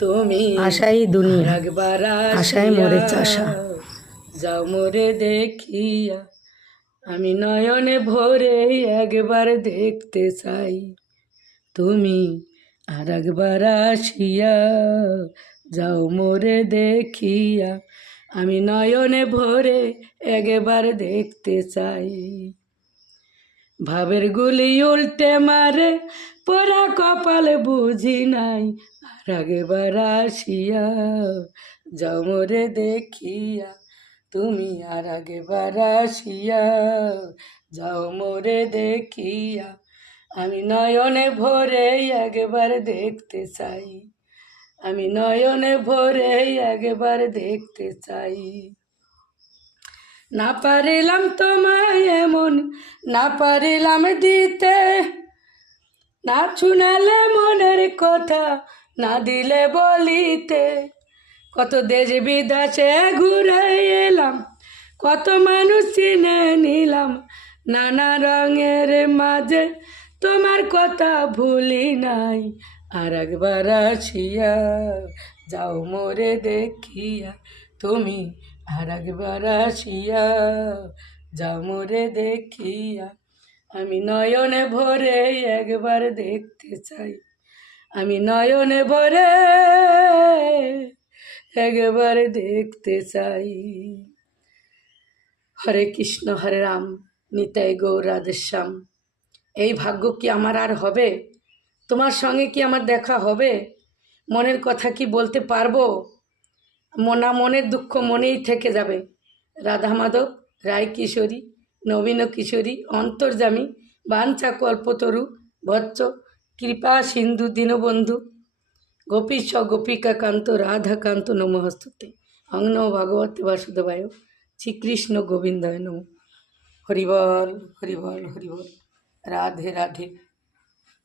তুমি আশাই দুনিয়া, একবার আশায় মরেছে আশা। যাও মোরে দেখিয়া, আমি নয়নে ভরে একবার দেখতে চাই। তুমি আর একবার আসিয়া যাও মোরে দেখিয়া, আমি নয়নে ভরে একবার দেখতে চাই। ভাবের গুলি উল্টে মারে পোড়া কপাল বুঝি নাই, আর একবার আসিয়া যাও মোরে দেখিয়া, তুমি আর একবার আসিয়া যাও মোরে দেখিয়া, আমি নয়নে ভরে একবার দেখতে চাই। আমি নয়নে ভরে একবার দেখতে চাই। না পারিলাম তোমায় এমন, না পারিলাম দিতে, না শুনালে মনের কথা, না দিলে বলিতে। কত দেশ বিদেশে ঘুরে এলাম, কত মানুষ চিনে নিলাম, নানা রঙের মাঝে তোমার কথা ভুলি নাই। আর একবার আসিয়া যাও মোরে দেখিয়া, তুমি আর একবার আসিয়া যাও মোরে দেখিয়া, আমি নয়নে ভরে একবার দেখতে চাই। আমি নয়নে ভরে একবার দেখতে চাই। হরে কৃষ্ণ হরে রাম, নিতাই গৌর রাধেশ্যাম। এই ভাগ্য কি আমার আর হবে? তোমার সঙ্গে কি আমার দেখা হবে? মনের কথা কি বলতে পারবো? না, মনের দুঃখ মনেই থেকে যাবে। রাধা মাধব, রায় কিশোরী, নবীন কিশোরী, অন্তর্যামী, বাঞ্ছা কল্পতরু, ভচ্চ কৃপা সিন্ধু দীনবন্ধু, গোপীশ গোপিকা কান্ত রাধাকান্ত নমস্তুতে। অং নমো ভগবতে বাসুদেবায়, শ্রীকৃষ্ণ গোবিন্দায় নমঃ। হরিবল হরিবল হরিবল। রাধে রাধে।